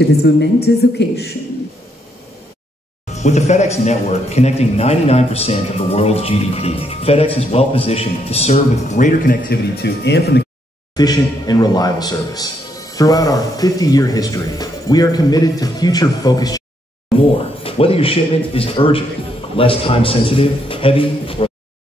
to this momentous occasion. With the FedEx network connecting 99% of the world's GDP, FedEx is well positioned to serve with greater connectivity to and from the efficient and reliable service. Throughout our 50-year history, we are committed to future-focused more, whether your shipment is urgent, less time-sensitive, heavy, or...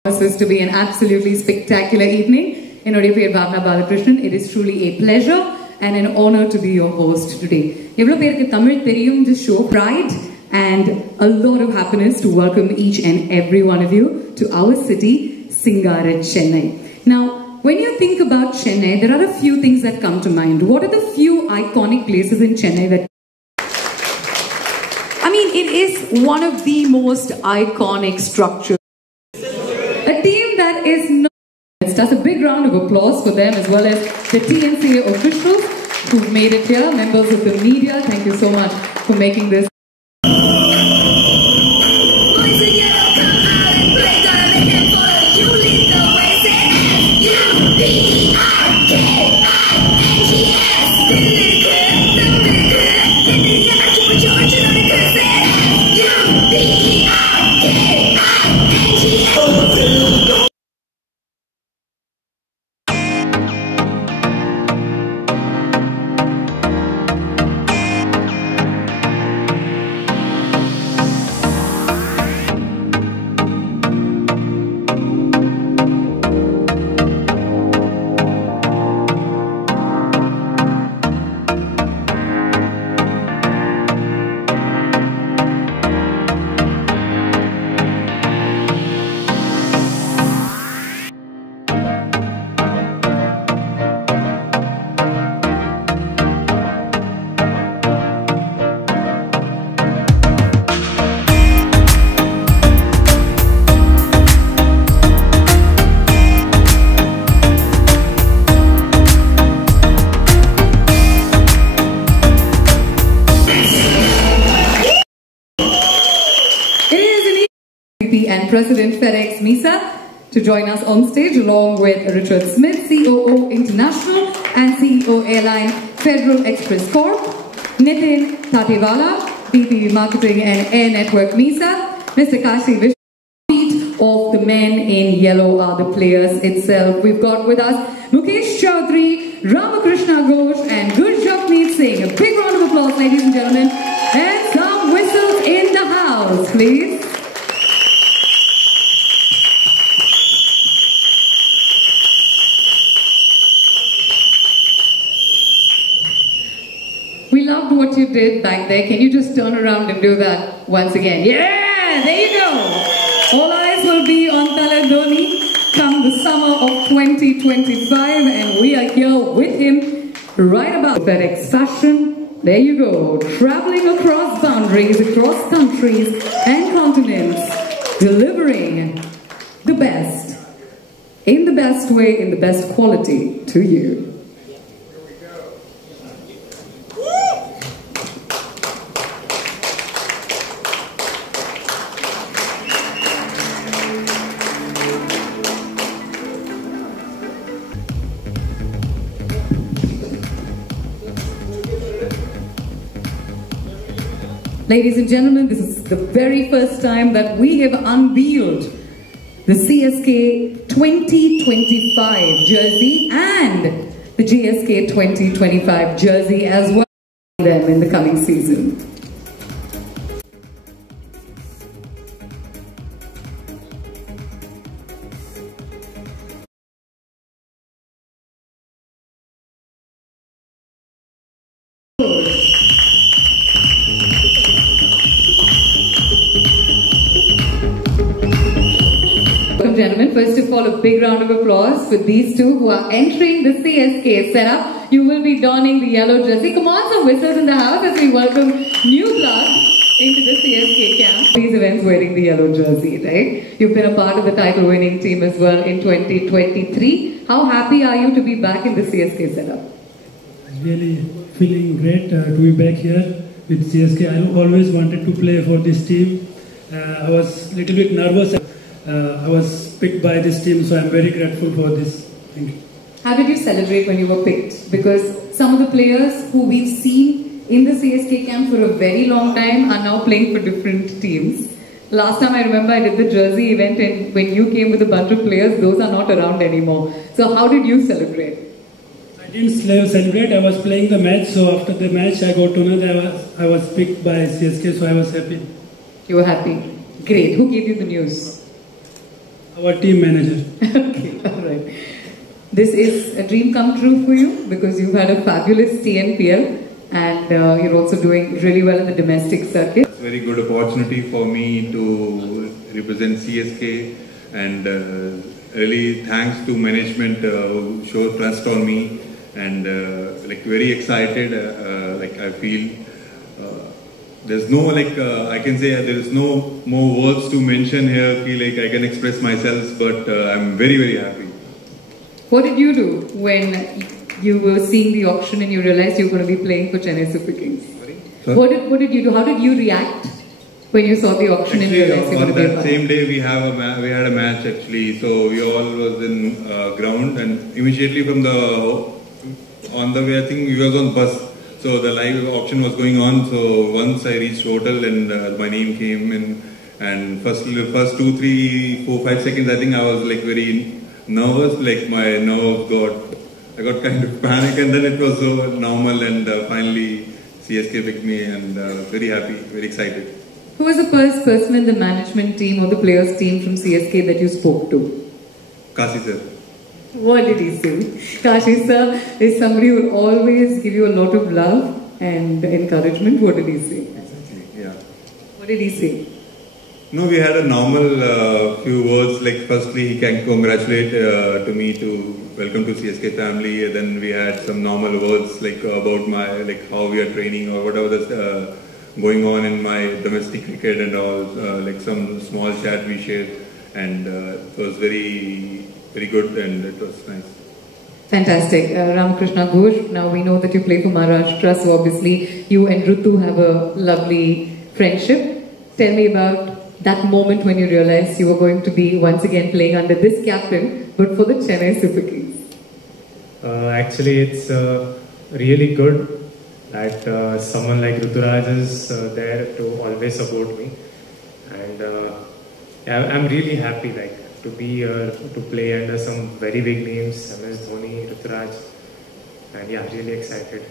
This to be an absolutely spectacular evening. In Odipiyar Bhavna Balakrishnan, it is truly a pleasure and an honor to be your host today. Evlo perku Tamil theriyum, just show pride and a lot of happiness to welcome each and every one of you to our city, Singara, Chennai. Now, when you think about Chennai, there are a few things that come to mind. What are the few iconic places in Chennai that... I mean, it is one of the most iconic structures. A team that is known... Just a big round of applause for them as well as the TNCA officials who've made it here, members of the media. Thank you so much for making this. And President FedEx Misa to join us on stage along with Richard Smith, COO International and CEO Airline Federal Express Corp, Nitin Tatiwala, VP Marketing and Air Network Misa, Mr. Kashi Vishnu. Feet of the men in yellow are the players itself. We've got with us Mukesh Chaudhary, Ramakrishna Ghosh and Gurjapneet Singh. A big round of applause, ladies and gentlemen, and some whistles in the house, please. We loved what you did back there. Can you just turn around and do that once again? Yeah, there you go. All eyes will be on Taladoni come the summer of 2025 and we are here with him right about FedEx fashion. There you go. Traveling across boundaries, across countries and continents, delivering the best, in the best way, in the best quality to you. Ladies and gentlemen, this is the very first time that we have unveiled the CSK 2025 jersey and the GSK 2025 jersey as well them in the coming season. Gentlemen, first of all, a big round of applause for these two who are entering the CSK setup. You will be donning the yellow jersey. Come on, some whistles in the house as we welcome new blood into the CSK camp. These events wearing the yellow jersey, right? You've been a part of the title-winning team as well in 2023. How happy are you to be back in the CSK setup? Really feeling great to be back here with CSK. I always wanted to play for this team. I was a little bit nervous. I was picked by this team, so I'm very grateful for this. Thank you. How did you celebrate when you were picked? Because some of the players who we've seen in the CSK camp for a very long time, are now playing for different teams. Last time I remember I did the jersey event, and when you came with a bunch of players, those are not around anymore. So how did you celebrate? I didn't celebrate, I was playing the match, so after the match I got to know that I was picked by CSK, so I was happy. You were happy. Great. Who gave you the news? Our team manager. Okay, alright. This is a dream come true for you because you've had a fabulous TNPL and you're also doing really well in the domestic circuit. It's a very good opportunity for me to represent CSK, and really thanks to management who showed trust on me, and like very excited. Like I feel there's no I can say there is no more words to mention here. Feel like I can express myself, but I'm very, very happy. What did you do when you were seeing the auction and you realized you were going to be playing for Chennai Super Kings? Sorry? What did you do? How did you react when you saw the auction and realized you were going to be on that same day we had a match actually. So we all was in ground, and immediately from on the way I think we was on bus. So the live auction was going on. So once I reached hotel and my name came in, and first 2, 3, 4, 5 seconds I think I was like very nervous, like my nerves I got kind of panic, and then it was so normal, and finally CSK picked me, and very happy, very excited. Who was the first person in the management team or the players team from CSK that you spoke to? Kashi sir. What did he say? Kashi sir is somebody who will always give you a lot of love and encouragement. What did he say? Exactly, yeah. What did he say? No, we had a normal few words, like firstly he can congratulate to me to welcome to CSK family, and then we had some normal words like about my, like how we are training or whatever that's going on in my domestic cricket and all, like some small chat we shared, and it was very, very good, and it was nice. Fantastic. Ramakrishna Ghosh, now we know that you play for Maharashtra, so obviously you and Ritu have a lovely friendship. Tell me about that moment when you realized you were going to be once again playing under this captain, but for the Chennai Super Kings. Actually, it's really good that someone like Ruturaj is there to always support me, and I'm really happy to be here to play under some very big names, MS Dhoni, Ruturaj, and yeah, really excited.